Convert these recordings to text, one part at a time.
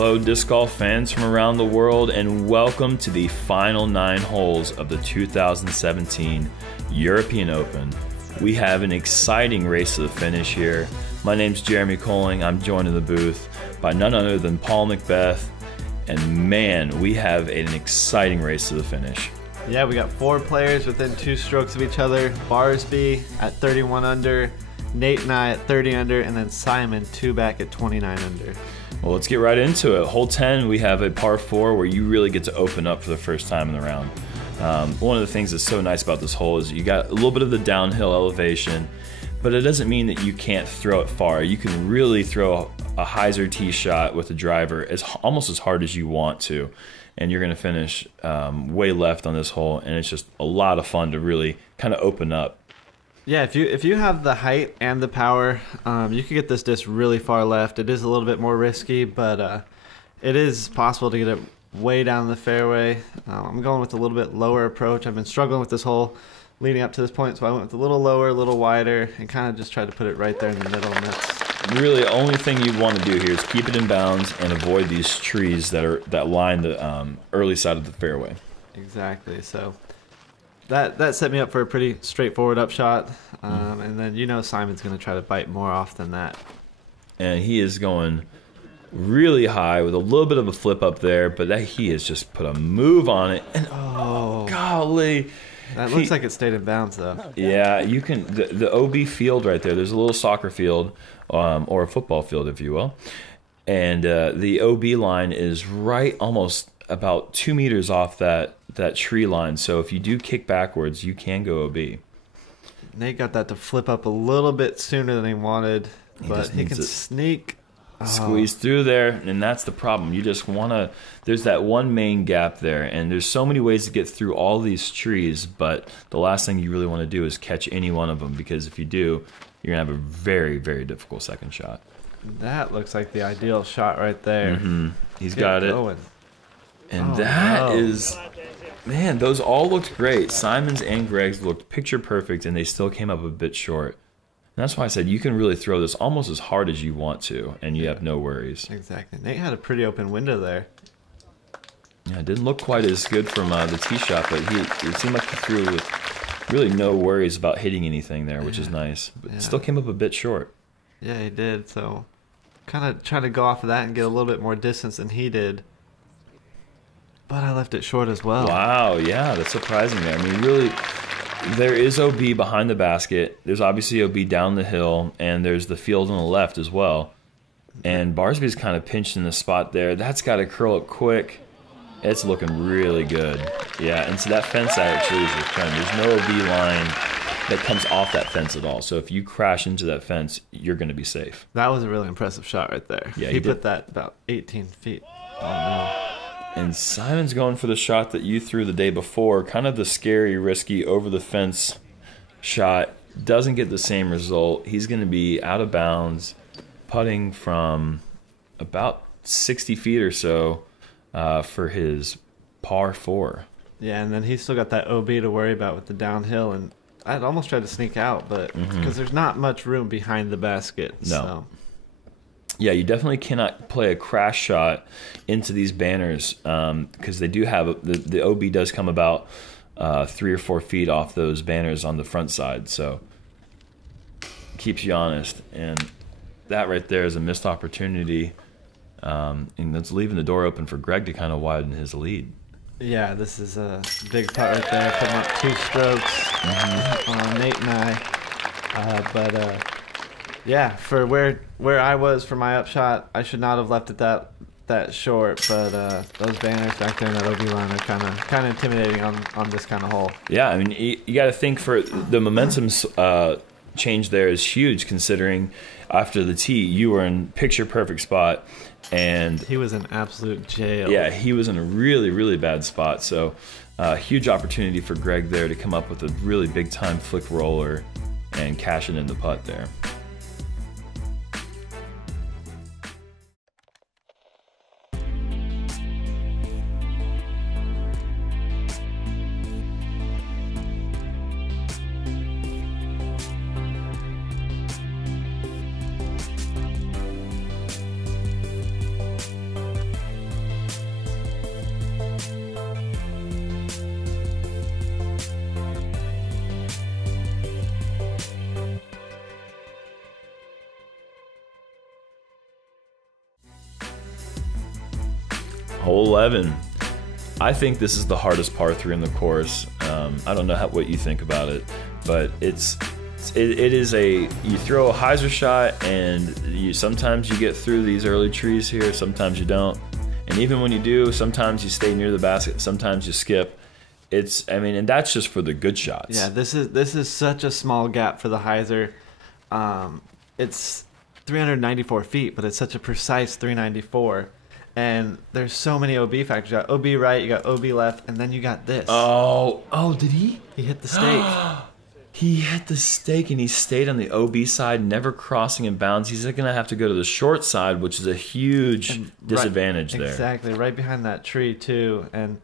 Hello, disc golf fans from around the world, and welcome to the final 9 holes of the 2017 European Open. We have an exciting race to the finish here. My name's Jeremy Koling. I'm joined in the booth by none other than Paul McBeth, and man, we have an exciting race to the finish. Yeah, we got 4 players within 2 strokes of each other. Barsby at 31 under, Nate and I at 30 under, and then Simon 2 back at 29 under. Well, let's get right into it. Hole 10, we have a par 4 where you really get to open up for the first time in the round. One of the things that's so nice about this hole is you got a little bit of the downhill elevation, but it doesn't mean that you can't throw it far. You can really throw a hyzer tee shot with a driver almost as hard as you want to, and you're going to finish way left on this hole, and it's just a lot of fun to really kind of open up. Yeah, if you have the height and the power, you could get this disc really far left. It is a little bit more risky, but it is possible to get it way down the fairway. I'm going with a little bit lower approach. I've been struggling with this hole leading up to this point, so I went with a little lower, a little wider, and kind of just tried to put it right there in the middle. And that's really the only thing you want to do here is keep it in bounds and avoid these trees that line the early side of the fairway. Exactly. So that set me up for a pretty straightforward upshot, and then Simon's going to try to bite more off than that. And he is going really high with a little bit of a flip up there, but he has just put a move on it. And oh, golly. That looks like it stayed in bounds, though. Yeah, you can. The OB field right there, there's a little soccer field, or a football field, if you will. And the OB line is right almost about 2 meters off that tree line. So if you do kick backwards, you can go OB. Nate got that to flip up a little bit sooner than he wanted, but he can sneak. Squeeze through there, and that's the problem. You just want to, there's that one main gap there, and there's so many ways to get through all these trees, but the last thing you really want to do is catch any one of them, because if you do, you're going to have a very, very difficult second shot. That looks like the ideal shot right there. He's got it. Going. And that is, man, those all looked great. Simon's and Gregg's looked picture perfect, and they still came up a bit short. And that's why I said you can really throw this almost as hard as you want to, and you have no worries. Exactly. Nate had a pretty open window there. Yeah, it didn't look quite as good from the tee shot, but it seemed like he threw with really no worries about hitting anything there, which is nice. But it still came up a bit short. Yeah, he did. So kind of trying to go off of that and get a little bit more distance than he did. But I left it short as well. Wow, yeah, that's surprising there. I mean, really, there is OB behind the basket. There's obviously OB down the hill, and there's the field on the left as well. And Barsby's kind of pinched in the spot there. That's got to curl up quick. It's looking really good. Yeah, and so that fence actually is the trend. There's no OB line that comes off that fence at all. So if you crash into that fence, you're going to be safe. That was a really impressive shot right there. Yeah, he put that about 18 feet. Oh, no. And Simon's going for the shot that you threw the day before, kind of the scary, risky, over-the-fence shot. Doesn't get the same result. He's going to be out of bounds, putting from about 60 feet or so for his par 4. Yeah, and then he's still got that OB to worry about with the downhill, and I'd almost tried to sneak out, but because there's not much room behind the basket. No. So. Yeah, you definitely cannot play a crash shot into these banners because they do have the OB does come about 3 or 4 feet off those banners on the front side, so keeps you honest. And that right there is a missed opportunity, and that's leaving the door open for Gregg to kind of widen his lead. Yeah, this is a big putt right there, putting up 2 strokes on Nate and I, yeah, for where I was for my upshot, I should not have left it that short. But those banners back there in that OB line are kind of intimidating on this kind of hole. Yeah, I mean you got to think for the momentum change there is huge, considering after the tee you were in picture perfect spot, and he was in absolute jail. Yeah, he was in a really, really bad spot. So huge opportunity for Gregg there to come up with a really big time flick roller and cash it in the putt there. Hole 11. I think this is the hardest par 3 in the course. I don't know what you think about it, but it is you throw a hyzer shot, and sometimes you get through these early trees here, sometimes you don't. And even when you do, sometimes you stay near the basket, sometimes you skip. And that's just for the good shots. Yeah, this is such a small gap for the hyzer. It's 394 feet, but it's such a precise 394. And there's so many OB factors. You got OB right, you got OB left, and then you got this. Oh, did he? He hit the stake. He hit the stake, and he stayed on the OB side, never crossing in bounds. He's going to have to go to the short side, which is a huge disadvantage there. Exactly, right behind that tree, too. And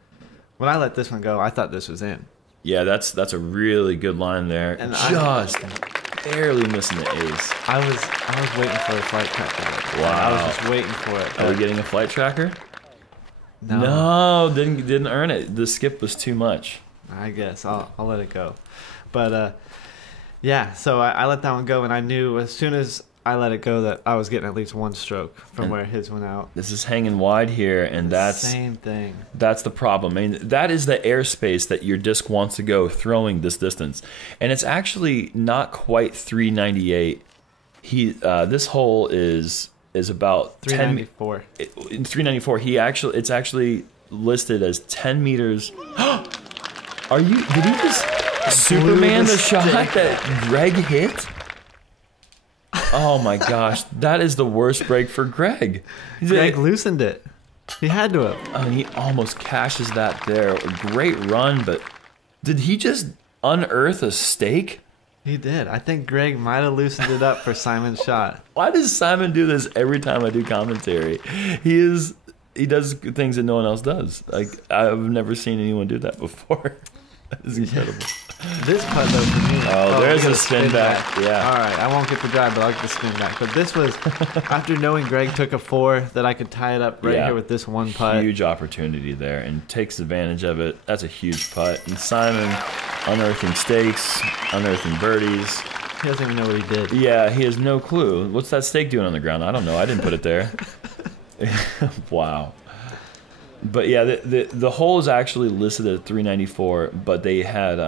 when I let this one go, I thought this was in. Yeah, that's a really good line there. And just barely missing the ace. I was waiting for a flight tracker. Wow. I was just waiting for it. Are we getting a flight tracker? No. No, didn't earn it. The skip was too much. I guess I'll let it go. But yeah, so I let that one go, and I knew as soon as I let it go that I was getting at least one stroke from where his went out. This is hanging wide here, and that's same thing. That's the problem. I mean, that is the airspace that your disc wants to go throwing this distance, and it's actually not quite 398. This hole is about 394. 394. It's actually listed as 10 meters. Did he just Superman the shot that Gregg hit? Oh my gosh, that is the worst break for Gregg. Gregg loosened it. He had to have. And he almost cashes that there. A great run, but did he just unearth a stake? He did. I think Gregg might have loosened it up for Simon's shot. Why does Simon do this every time I do commentary? He does things that no one else does. Like, I've never seen anyone do that before. That is incredible. This putt, though, for me. There's a spin back. Yeah. All right, I won't get the drive, but I'll get the spin back. But this was, after knowing Gregg took a 4, that I could tie it up here with this one putt. Huge opportunity there, and takes advantage of it. That's a huge putt. And Simon unearthing stakes, unearthing birdies. He doesn't even know what he did. Yeah, he has no clue. What's that stake doing on the ground? I don't know. I didn't put it there. Wow. But yeah, the hole is actually listed at 394, but they had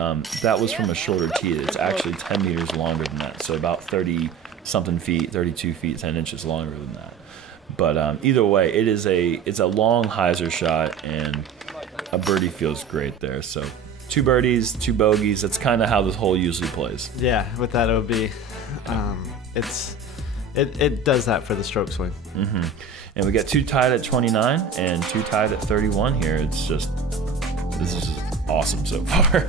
that was from a shorter tee. It's actually 10 meters longer than that, so about 30-something feet, 32 feet, 10 inches longer than that. But either way, it's a long hyzer shot, and a birdie feels great there. So 2 birdies, 2 bogeys. That's kind of how this hole usually plays. Yeah, with that OB, it does that for the stroke swing. Mm-hmm. And we got 2 tied at 29 and 2 tied at 31 here. This is just awesome so far.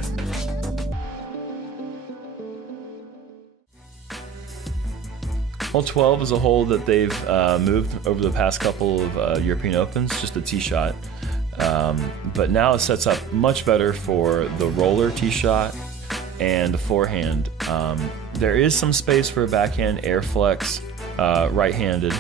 Hole 12 is a hole that they've moved over the past couple of European Opens, just a tee shot. But now it sets up much better for the roller tee shot and the forehand. There is some space for a backhand air flex, right-handed.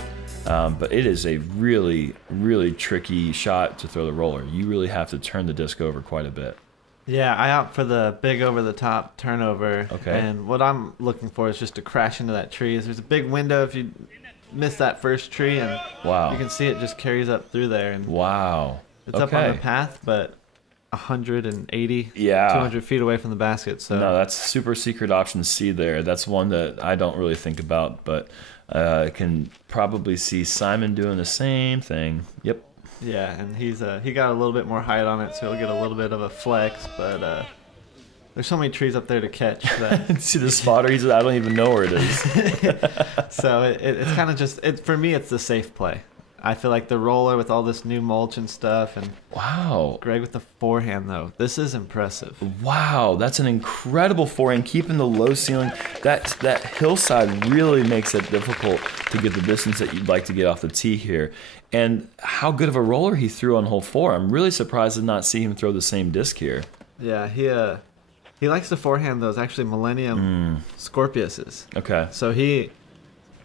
But it is a really, really tricky shot to throw the roller. You really have to turn the disc over quite a bit. Yeah, I opt for the big over-the-top turnover. Okay. And what I'm looking for is just to crash into that tree. There's a big window if you miss that first tree, and wow, you can see it just carries up through there. And wow. It's up on the path, but 180, 200 feet away from the basket. So no, that's super secret option C there. That's one that I don't really think about, but I can probably see Simon doing the same thing. Yep. Yeah, and he got a little bit more height on it, so he'll get a little bit of a flex. But there's so many trees up there to catch. That see the spotter? I don't even know where it is. So it's kind of just for me. It's the safe play. I feel like the roller with all this new mulch and stuff, and wow, Gregg with the forehand though. This is impressive. Wow, that's an incredible forehand. Keeping the low ceiling, that hillside really makes it difficult to get the distance that you'd like to get off the tee here. And how good of a roller he threw on hole 4. I'm really surprised to not see him throw the same disc here. Yeah, he likes the forehand though. It's actually Millennium Scorpius's. Okay. So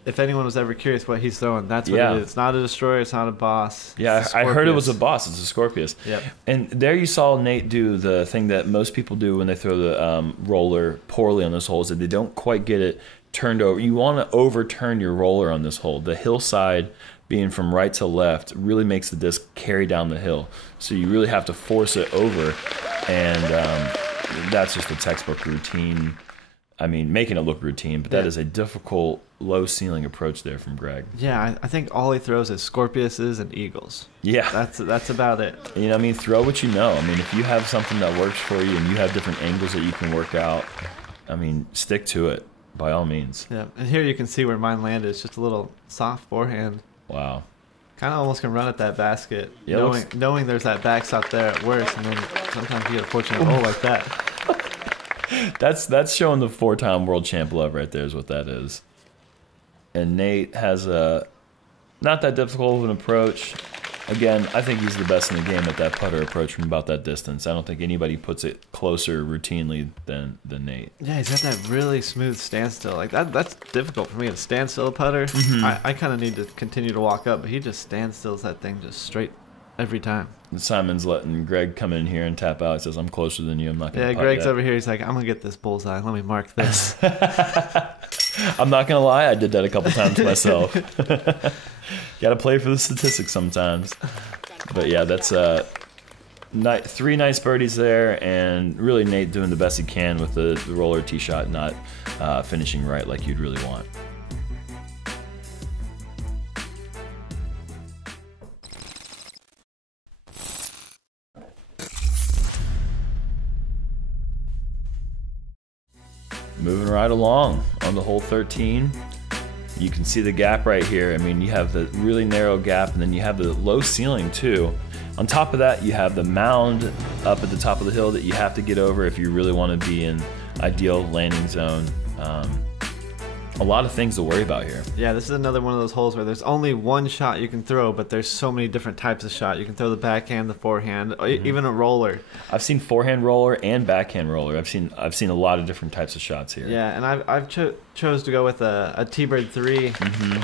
if anyone was ever curious what he's throwing, that's what it is. It's not a destroyer, it's not a boss. Yeah, I heard it was a boss. It's a Scorpius. Yep. And there you saw Nate do the thing that most people do when they throw the roller poorly on this hole, is that they don't quite get it turned over. You want to overturn your roller on this hole. The hillside being from right to left really makes the disc carry down the hill. So you really have to force it over, and that's just a textbook routine. I mean, making it look routine, but that is a difficult low ceiling approach there from Gregg. Yeah, I think all he throws is Scorpiuses and Eagles. Yeah. That's about it. You know what I mean? Throw what you know. I mean, if you have something that works for you and you have different angles that you can work out, I mean, stick to it by all means. Yeah, and here you can see where mine landed. It's just a little soft forehand. Wow. Kind of almost can run at that basket, Yeah, knowing there's that backstop there at worst, and then sometimes you get a fortunate roll like that. That's showing the 4-time world champ love right there is what that is. And Nate has a not that difficult of an approach. Again, I think he's the best in the game at that putter approach from about that distance. I don't think anybody puts it closer routinely than Nate. Yeah, he's got that really smooth standstill. Like that's difficult for me to standstill a putter. I kind of need to continue to walk up, but he just standstills that thing just straight every time. And Simon's letting Gregg come in here and tap out. He says, "I'm closer than you. I'm not going to." Yeah, Gregg's over here. He's like, "I'm gonna get this bullseye. Let me mark this." I'm not gonna lie, I did that a couple times myself. Got to play for the statistics sometimes. But yeah, that's 3 nice birdies there, and really Nate doing the best he can with the roller tee shot, not finishing right like you'd really want. Moving right along on the hole 13. You can see the gap right here. I mean, you have the really narrow gap, and then you have the low ceiling too. On top of that, you have the mound up at the top of the hill that you have to get over if you really want to be in ideal landing zone. A lot of things to worry about here. Yeah, this is another one of those holes where there's only one shot you can throw, but there's so many different types of shot. You can throw the backhand, the forehand, even a roller. I've seen forehand roller and backhand roller. I've seen a lot of different types of shots here. Yeah, and I've chose to go with a T-Bird 3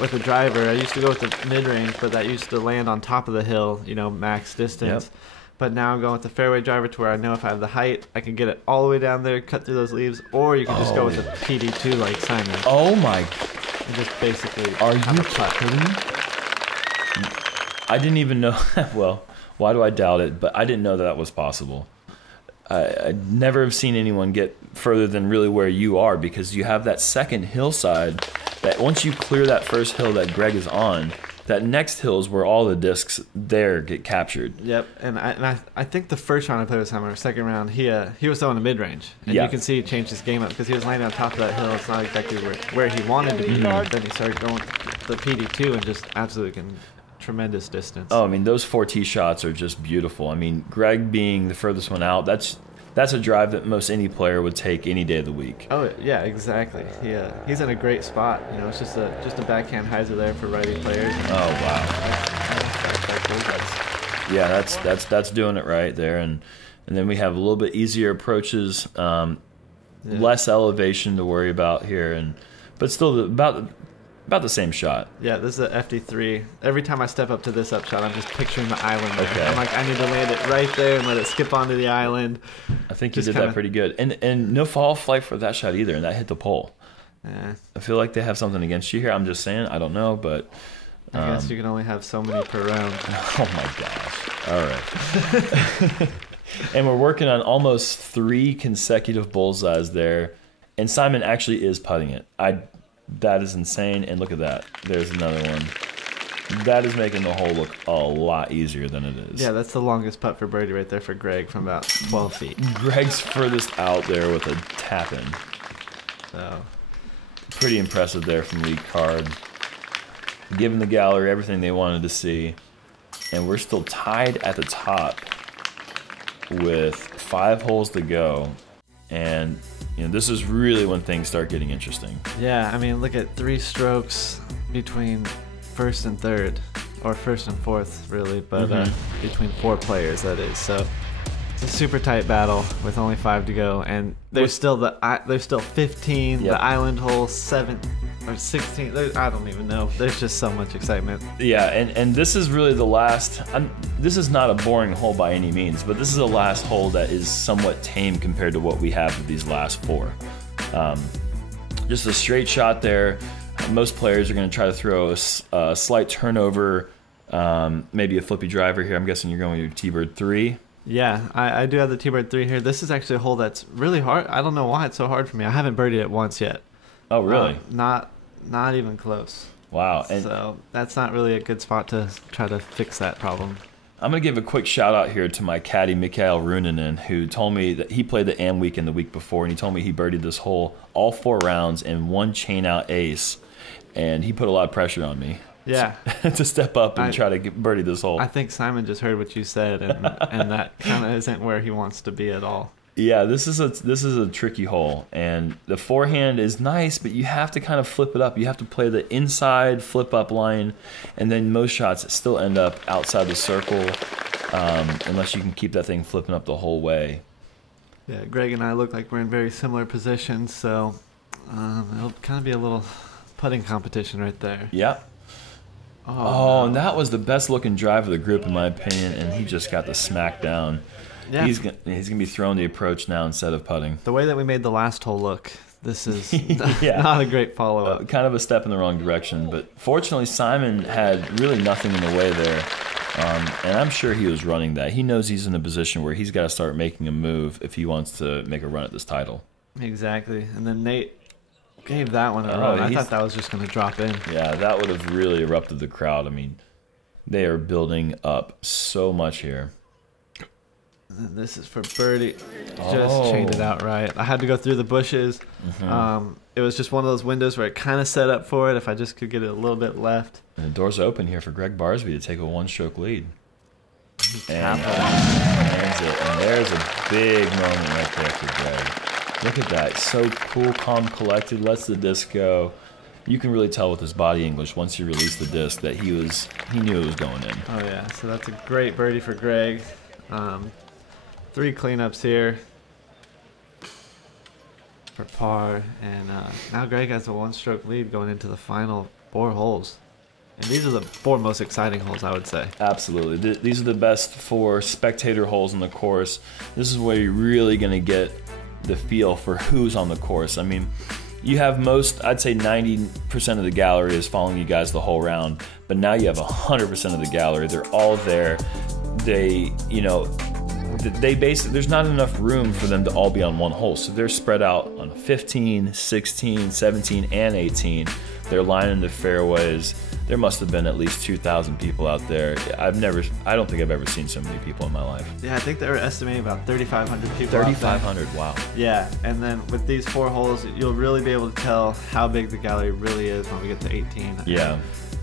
with a driver. I used to go with the mid-range, but that used to land on top of the hill, max distance. Yep. But now I'm going with the fairway driver to where I know if I have the height, I can get it all the way down there, cut through those leaves, or you can just go with the PD2 like Simon. Oh my! And just basically. Are you kidding me? I didn't even know. Well, why do I doubt it? But I didn't know that was possible. I never have seen anyone get further than really where you are, because you have that second hillside that once you clear that first hill that Gregg is on, that next hill is where all the discs there get captured. Yep, and I think the first round I played with Simon, or second round, he was throwing a mid-range. And you can see he changed his game up because he was landing on top of that hill. It's not exactly where he wanted to be. Then he started going the PD2 and just absolutely tremendous distance. Oh, I mean, those 4 tee shots are just beautiful. I mean, Gregg being the furthest one out, that's a drive that most any player would take any day of the week. Oh yeah, exactly. He's in a great spot. It's just a backhand hyzer there for righty players. Oh wow. Yeah, that's doing it right there, and then we have a little bit easier approaches, less elevation to worry about here, but still about the same shot. Yeah, this is a FD3. Every time I step up to this upshot, I'm just picturing the island. Okay. I'm like, I need to land it right there and let it skip onto the island. I think you did that pretty good. And no fall flight for that shot either, and that hit the pole. Yeah. I feel like they have something against you here. I'm just saying. I don't know, but... I guess you can only have so many per round. Oh, my gosh. All right. And we're working on almost 3 consecutive bullseyes there. And Simon actually is putting it. That is insane, and look at that. There's another one. That is making the hole look a lot easier than it is. Yeah, that's the longest putt for birdie right there for Gregg from about 12 feet. Gregg's furthest out there with a tap-in. So, pretty impressive there from Lee Card. Giving the gallery everything they wanted to see. And we're still tied at the top with 5 holes to go. And... this is really when things start getting interesting. Yeah, I mean, look at 3 strokes between first and third, or first and fourth, really, but between 4 players, that is. So it's a super tight battle with only 5 to go, and there's still 15. Yep. The island hole 7 or 16. I don't even know. There's just so much excitement. Yeah, and this is really the last. This is not a boring hole by any means, but this is the last hole that is somewhat tame compared to what we have with these last 4. Just a straight shot there. Most players are going to try to throw a slight turnover, maybe a flippy driver here. I'm guessing you're going with your T-Bird 3. Yeah, I do have the T-Bird 3 here. This is actually a hole that's really hard. I don't know why it's so hard for me. I haven't birdied it once yet. Oh, really? Not even close. Wow. And so that's not really a good spot to try to fix that problem. I'm going to give a quick shout out here to my caddy, Mikael Runanen, who told me that he played the Am Weekend the week before, and he told me he birdied this hole all 4 rounds and 1 chain out ace, and he put a lot of pressure on me. Yeah. to step up and try to birdie this hole. I think Simon just heard what you said, and that kind of isn't where he wants to be at all. Yeah, this is a tricky hole, and the forehand is nice, but you have to kind of flip it up. You have to play the inside flip up line, and then most shots still end up outside the circle, unless you can keep that thing flipping up the whole way. Yeah, Greg and I look like we're in very similar positions, so it'll kind of be a little putting competition right there. Yeah. Oh, and that was the best looking drive of the group in my opinion, and he just got the smack down. Yeah. He's gonna be throwing the approach now instead of putting. The way that we made the last hole look, this is not a great follow-up. Kind of a step in the wrong direction, but fortunately Simon had really nothing in the way there, and I'm sure he was running that. He knows he's in a position where he's got to start making a move if he wants to make a run at this title. Exactly, and then Nate gave that one a run. I thought that was just going to drop in. Yeah, that would have really erupted the crowd. I mean, they are building up so much here. And this is for birdie. Just chained it out right. I had to go through the bushes. Mm-hmm. It was just one of those windows where it kind of set up for it if I just could get it a little bit left. And the door's open here for Gregg Barsby to take a 1-stroke lead. And lands it. And there's a big moment right there for Gregg. Look at that. So cool, calm, collected. Lets the disc go. You can really tell with his body English once he released the disc that he knew it was going in. Oh yeah. So that's a great birdie for Gregg. 3 cleanups here for par, and now Gregg has a 1-stroke lead going into the final 4 holes. And these are the 4 most exciting holes, I would say. Absolutely. These are the best 4 spectator holes on the course. This is where you're really going to get the feel for who's on the course. I mean, you have I'd say 90% of the gallery is following you guys the whole round, but now you have 100% of the gallery. They're all there. They basically, there's not enough room for them to all be on one hole, so they're spread out on 15, 16, 17, and 18. They're lining the fairways. There must have been at least 2,000 people out there. I don't think I've ever seen so many people in my life. Yeah, I think they were estimating about 3,500 people. 3,500, wow. Yeah, and then with these 4 holes, you'll really be able to tell how big the gallery really is when we get to 18. Yeah.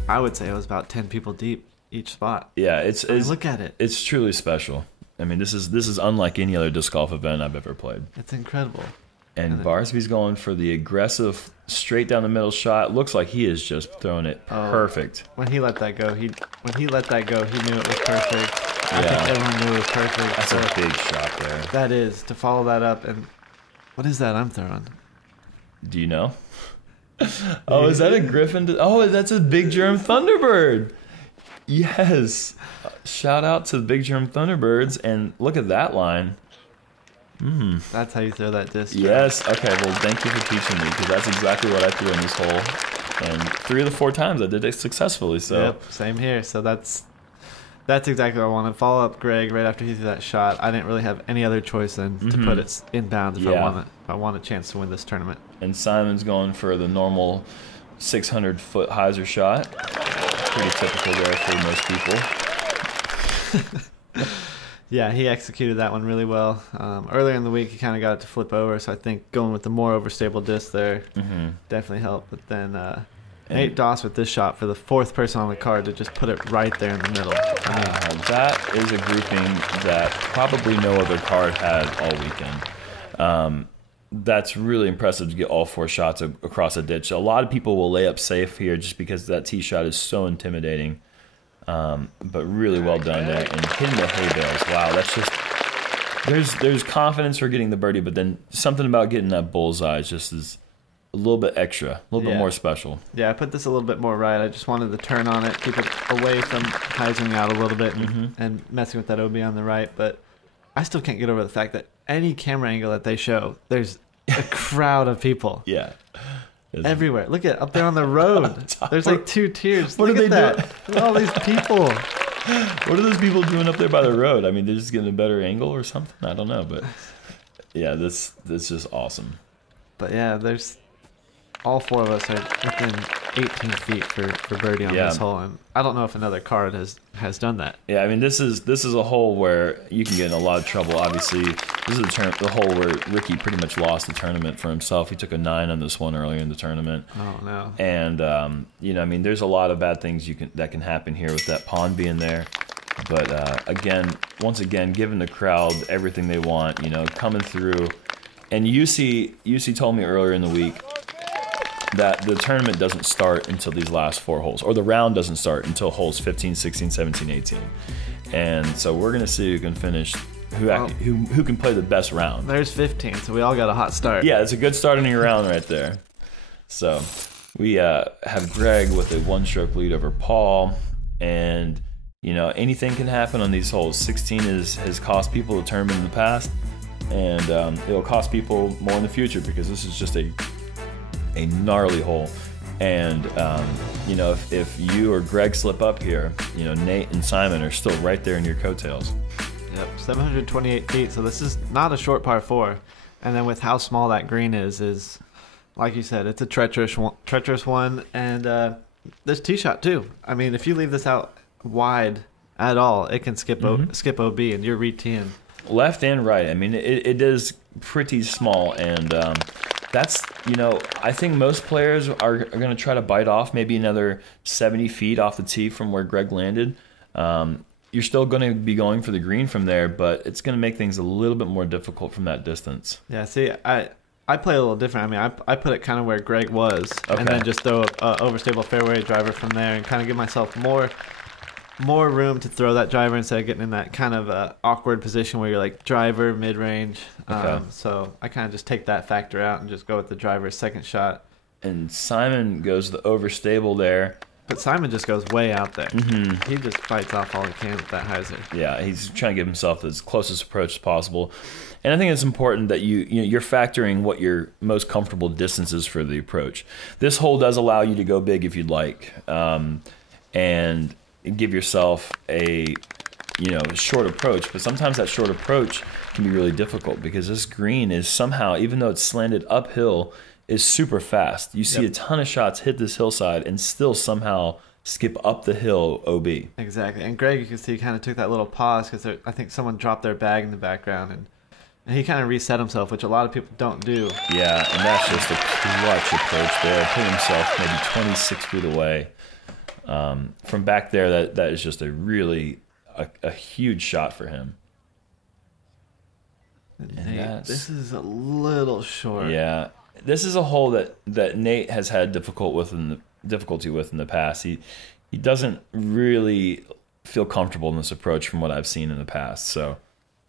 I would say it was about 10 people deep each spot. Yeah, look at it. It's truly special. I mean, this is unlike any other disc golf event I've ever played. It's incredible. And Barsby's going for the aggressive, straight down the middle shot. Looks like he is just throwing it perfect. When he let that go, he knew it was perfect. Yeah. I think everyone knew it was perfect. That's a big shot there. That is, to follow that up. And what is that I'm throwing? Do you know? Oh, is that a Griffin? Oh, that's a Big Germ Thunderbird. Yes. Shout out to the Big Germ Thunderbirds, and look at that line. That's how you throw that disc. Yes. Okay. Well, thank you for teaching me, because that's exactly what I threw in this hole, and 3 of the 4 times I did it successfully. So. Yep. Same here. So that's exactly what I wanted. Follow up Gregg right after he threw that shot. I didn't really have any other choice than to put it inbound if I want a chance to win this tournament. And Simon's going for the normal 600-foot hyzer shot. Pretty typical there for most people. Yeah, he executed that one really well. Earlier in the week, he kind of got it to flip over, so I think going with the more overstable disc there definitely helped. But then Nate Doss with this shot for the 4th person on the card to just put it right there in the middle. I mean, that is a grouping that probably no other card had all weekend. That's really impressive to get all 4 shots across a ditch. A lot of people will lay up safe here just because that tee shot is so intimidating. But really well done there. And hitting the hay bales. Wow, that's just... There's confidence for getting the birdie, but then something about getting that bullseye is a little bit extra, a little bit more special. Yeah, I put this a little bit more right. I just wanted to turn on it, keep it away from hyzing out a little bit and messing with that OB on the right. But I still can't get over the fact that any camera angle that they show, there's a crowd of people. Yeah. everywhere. Look at up there on the road. There's like 2 tiers. What Look are at they that. doing? Look at all these people. What are those people doing up there by the road? I mean, they're just getting a better angle or something. I don't know, but yeah, this is just awesome. But yeah, there's all 4 of us are within 18 feet for birdie on this hole, and I don't know if another card has done that. Yeah, I mean, this is a hole where you can get in a lot of trouble. Obviously, this is the hole where Ricky pretty much lost the tournament for himself. He took a 9 on this one earlier in the tournament. Oh no! And you know, I mean, there's a lot of bad things that can happen here with that pond being there. But once again, giving the crowd everything they want, you know, coming through. And UC told me earlier in the week that the tournament doesn't start until these last 4 holes, or the round doesn't start until holes 15, 16, 17, 18. And so we're going to see who can finish, who can play the best round. There's 15, so we all got a hot start. Yeah, it's a good start in your round right there. So we have Gregg with a 1-stroke lead over Paul, and you know, anything can happen on these holes. 16 has cost people a tournament in the past, and it'll cost people more in the future because this is just a gnarly hole. And you know, if you or Gregg slip up here, you know, Nate and Simon are still right there in your coattails. Yep, 728 feet. So this is not a short par 4, and then with how small that green is like you said, it's a treacherous one, and there's tee shot too. I mean, if you leave this out wide at all, it can skip OB, and you're re-teeing. Left and right. I mean, it is pretty small, and that's, you know, I think most players are going to try to bite off maybe another 70 feet off the tee from where Gregg landed. You're still going to be going for the green from there, but it's going to make things a little bit more difficult from that distance. Yeah, see, I play a little different. I mean, I put it kind of where Gregg was, and then just throw a overstable fairway driver from there and kind of give myself more room to throw that driver instead of getting in that kind of awkward position where you're like driver, mid-range. So I kind of just take that factor out and just go with the driver's second shot. And Simon goes the overstable there. But Simon just goes way out there. He just fights off all he can with that hyzer. Yeah, he's trying to give himself as closest approach as possible. And I think it's important that you're factoring what your most comfortable distance is for the approach. This hole does allow you to go big if you'd like, and give yourself a short approach. But sometimes that short approach can be really difficult because this green is somehow, even though it's slanted uphill, is super fast. You see a ton of shots hit this hillside and still somehow skip up the hill OB. Exactly. And Gregg, you can see, kind of took that little pause because I think someone dropped their bag in the background, and he kind of reset himself, which a lot of people don't do. Yeah, and that's just a clutch approach there. Put himself maybe 26 feet away. From back there, that is just a really a huge shot for him. Nate, this is a little short. Yeah, this is a hole that Nate has had difficulty with in the past. He doesn't really feel comfortable in this approach from what I've seen in the past. So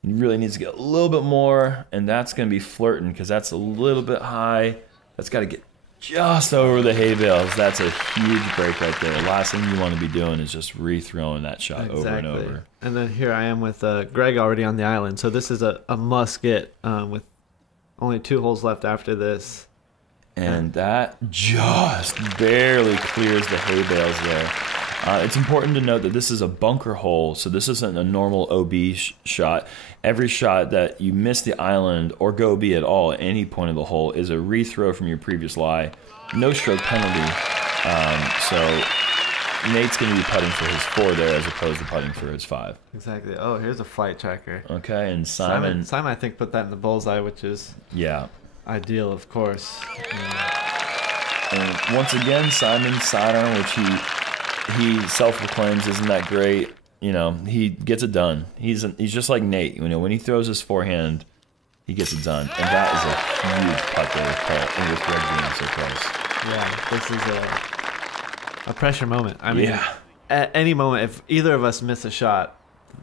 he really needs to get a little bit more, and that's going to be flirting because that's a little bit high. That's got to get just over the hay bales. That's a huge break right there. The last thing you want to be doing is just re-throwing that shot over and over. And then here I am with Gregg already on the island. So this is a must get with only 2 holes left after this. And that just barely clears the hay bales there. It's important to note that this is a bunker hole, so this isn't a normal OB shot. Every shot that you miss the island or go OB at all at any point of the hole is a rethrow from your previous lie. No stroke penalty. So Nate's going to be putting for his 4 there as opposed to putting for his 5. Exactly. Oh, here's a flight tracker. Okay, and Simon, I think, put that in the bullseye, which is ideal, of course. And once again, Simon's sidearm, which he self-proclaims isn't that great. You know, he gets it done. He's just like Nate. You know, when he throws his forehand, he gets it done. And that is a huge putt there with Gregg being so close. Yeah, this is a pressure moment. I mean, at any moment, if either of us miss a shot,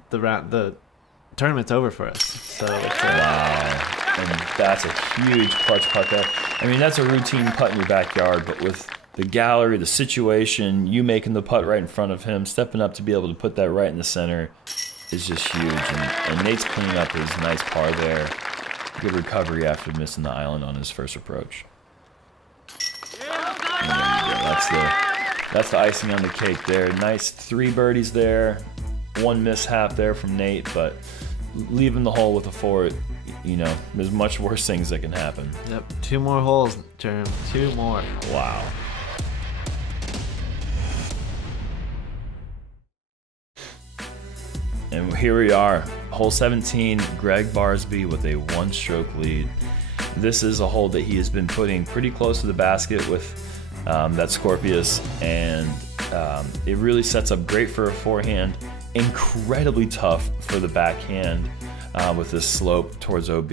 the tournament's over for us. So it's wow. And that's a huge clutch putt there. I mean, that's a routine putt in your backyard, but with the gallery, the situation, you making the putt right in front of him, stepping up to be able to put that right in the center is just huge. And Nate's cleaning up his nice par there. Good recovery after missing the island on his first approach. That's the icing on the cake there. Nice 3 birdies there. 1 mishap there from Nate, but leaving the hole with a 4, there's much worse things that can happen. Yep, 2 more holes, Jerem. 2 more. Wow. And here we are, hole 17, Gregg Barsby with a 1-stroke lead. This is a hole that he has been putting pretty close to the basket with that Scorpius, and it really sets up great for a forehand. Incredibly tough for the backhand with this slope towards OB.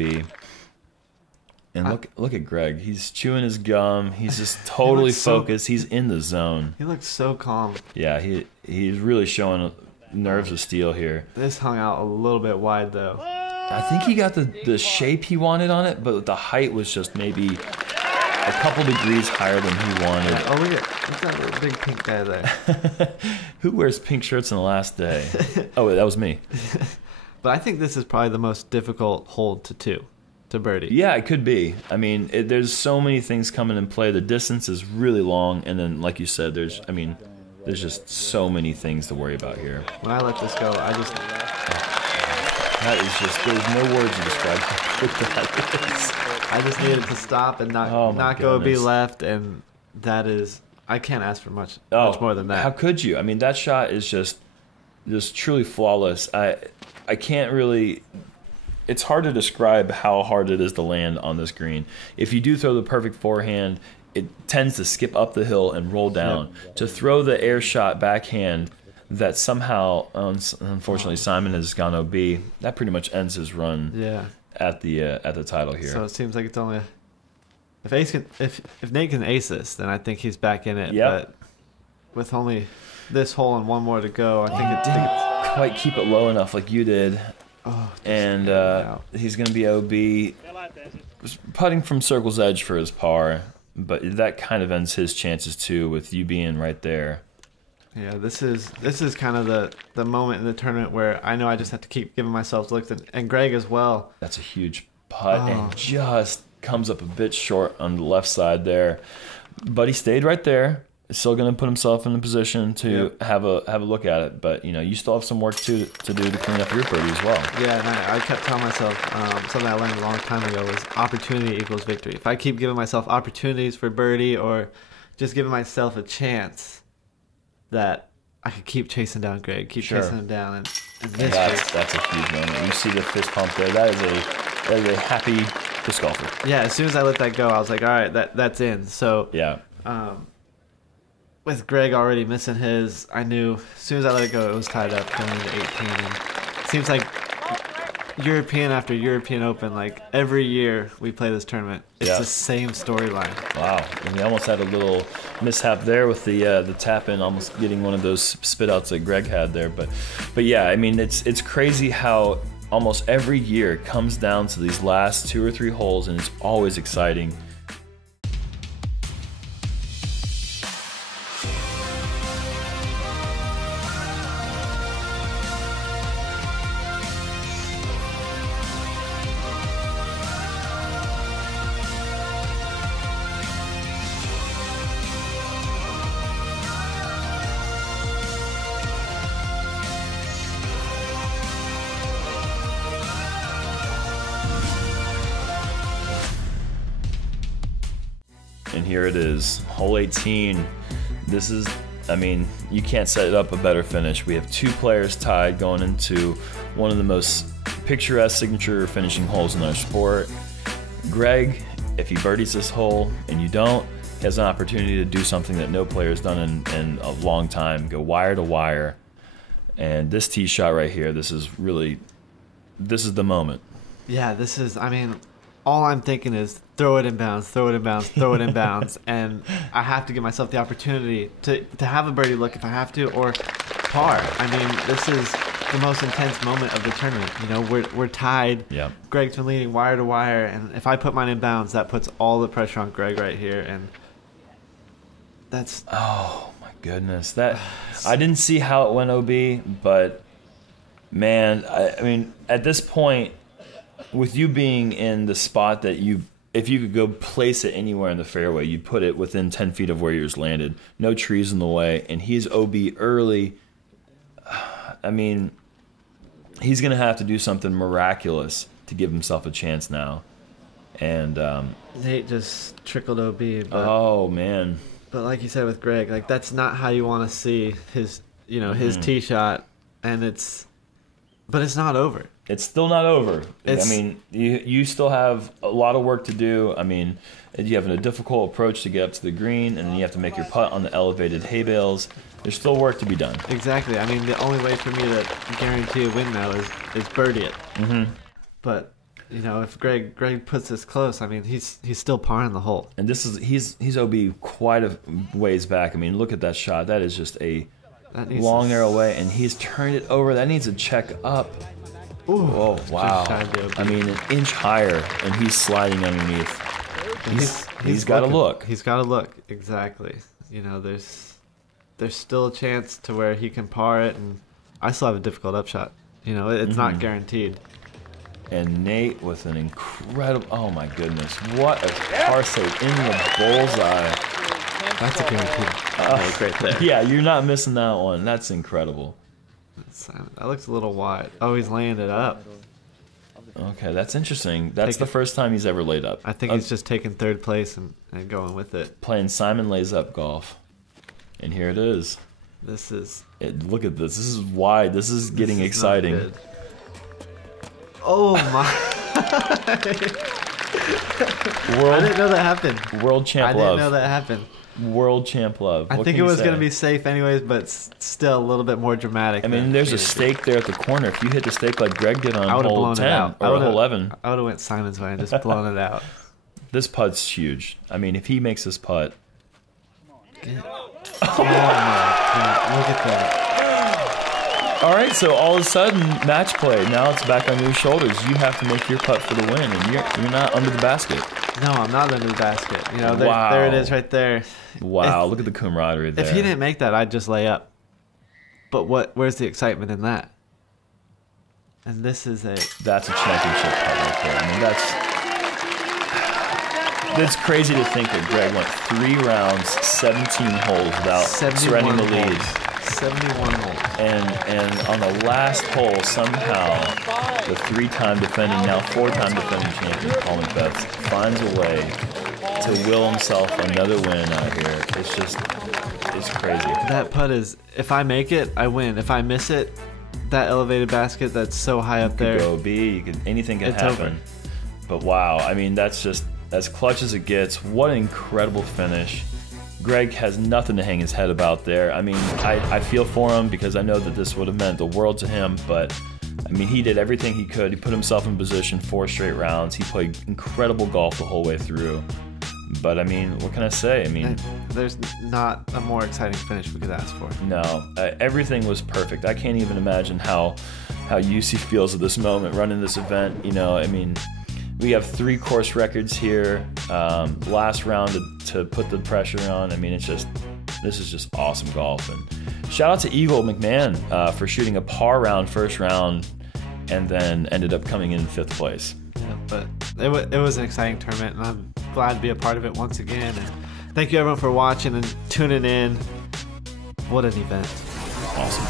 And look at Gregg. He's chewing his gum. He's just totally focused. He's in the zone. He looks so calm. Yeah, he's really showing nerves of steel here. This hung out a little bit wide though. I think he got the shape he wanted on it, but the height was just maybe a couple degrees higher than he wanted. Oh, look at that little big pink guy there. Who wears pink shirts on the last day? Oh, wait, that was me. But I think this is probably the most difficult hole to birdie. Yeah, it could be. I mean, there's so many things coming in play. The distance is really long, and then, like you said, there's just so many things to worry about here. When I let this go, that is just, there's no words to describe how good that is. I just needed to stop and not go be left, and that is, I can't ask for much more than that. How could you? I mean, that shot is just truly flawless. I can't really, it's hard to describe how hard it is to land on this green. If you do throw the perfect forehand, it tends to skip up the hill and roll down. Yep. To throw the air shot backhand that somehow, unfortunately, Simon has gone OB, that pretty much ends his run at the title here. So it seems like it's only if Nate can ace this, then I think he's back in it. Yep. But with only this hole and 1 more to go, I think it didn't quite keep it low enough like you did. And he's going to be OB, putting from circle's edge for his par. But that kind of ends his chances too, with you being right there. Yeah, this is kind of the moment in the tournament where I know I just have to keep giving myself looks, and Gregg as well. That's a huge putt and just comes up a bit short on the left side there. But he stayed right there. He's still going to put himself in a position to have a look at it. But you still have some work to do to clean up your birdie as well. Yeah, and I kept telling myself something I learned a long time ago was opportunity equals victory. If I keep giving myself opportunities for birdie or just giving myself a chance, that I could keep chasing down Gregg, chasing him down, and that's a huge moment. You see the fist pump there. That is a happy disc golfer. Yeah, as soon as I let that go, I was like, all right, that's in. So yeah. With Gregg already missing his, I knew as soon as I let it go, it was tied up going into 18. And it seems like European after European Open, like every year we play this tournament, it's the same storyline. Wow, and he almost had a little mishap there with the tap in, almost getting one of those spit outs that Gregg had there. But yeah, I mean, it's crazy how almost every year it comes down to these last 2 or 3 holes, and it's always exciting. And here it is, hole 18. This is, I mean, you can't set it up a better finish. We have 2 players tied going into one of the most picturesque signature finishing holes in our sport. Gregg, if he birdies this hole and you don't, he has an opportunity to do something that no player has done in a long time, go wire to wire. And this tee shot right here, this is the moment. Yeah, this is, I mean, all I'm thinking is throw it in bounds, throw it in bounds, throw it in bounds. And I have to give myself the opportunity to have a birdie look if I have to, or par. I mean, this is the most intense moment of the tournament. We're tied. Yeah. Gregg's been leading wire to wire, and if I put mine in bounds, that puts all the pressure on Gregg right here. And that's... Oh, my goodness. I didn't see how it went OB, but, man, I mean, at this point, with you being in the spot that you if you could go place it anywhere in the fairway, you'd put it within 10 feet of where yours landed. No trees in the way, and he's OB early. I mean, he's going to have to do something miraculous to give himself a chance now. And Nate just trickled OB. But, oh, man. But like you said with Gregg, like that's not how you want to see his, his tee shot, and but it's not over. It's still not over. I mean, you still have a lot of work to do. I mean, you have a difficult approach to get up to the green, and then you have to make your putt on the elevated hay bales. There's still work to be done. Exactly. I mean, the only way for me to guarantee a win now is birdie it. But if Gregg puts this close, I mean, he's still parring the hole. And he's OB quite a ways back. I mean, look at that shot. That is just a long arrow away, and he's turned it over. That needs a check up. Ooh, oh wow! I mean, an inch higher, and he's sliding underneath. He's got to look. He's got to look. Exactly. There's still a chance to where he can par it, and I still have a difficult upshot. It's not guaranteed. And Nate with an incredible, oh my goodness, what a par save in the bullseye. That's a guaranteed right there. Yeah, you're not missing that one. That's incredible. That looks a little wide. Oh, he's laying it up. Okay, that's interesting. That's the first time he's ever laid up. I think he's just taking third place and going with it. Playing Simon Lays Up golf. And here it is. Look at this. This is wide. This is getting exciting. Oh my! I didn't know that happened. World champ love. I didn't know that happened. World champ love. I think it was going to be safe anyways, but still a little bit more dramatic. I mean, there's a stake there at the corner. If you hit the stake like Gregg did on hole 10 or hole 11. I would have went Simon's way and just blown it out. This putt's huge. I mean, if he makes this putt. Oh my God, look at that. All right, so all of a sudden, match play. Now it's back on your shoulders. You have to make your putt for the win, and you're not under the basket. No, I'm not under the basket. There it is right there. Wow, look at the camaraderie there. If he didn't make that, I'd just lay up. But where's the excitement in that? And this is that's a championship putt right there. I mean, that's crazy to think that Gregg went 3 rounds, 17 holes without surrendering the lead. 71 holes. And on the last hole, somehow, the 3-time defending, now 4-time defending champion, Paul McBeth, finds a way to will himself another win out here. It's crazy. That putt is, if I make it, I win. If I miss it, that elevated basket that's so high up there. Go B, anything can happen. Over. But wow, I mean, that's just as clutch as it gets. What an incredible finish. Gregg has nothing to hang his head about there. I mean, I feel for him because I know that this would have meant the world to him, but I mean, he did everything he could. He put himself in position 4 straight rounds. He played incredible golf the whole way through. But I mean, what can I say? I mean, there's not a more exciting finish we could ask for. No, everything was perfect. I can't even imagine how UC feels at this moment running this event. I mean, we have 3 course records here. Last round to put the pressure on. I mean, this is just awesome golf. And shout out to Eagle McMahon for shooting a par round first round, and then ended up coming in 5th place. Yeah, but it was an exciting tournament, and I'm glad to be a part of it once again. And thank you everyone for watching and tuning in. What an event! Awesome.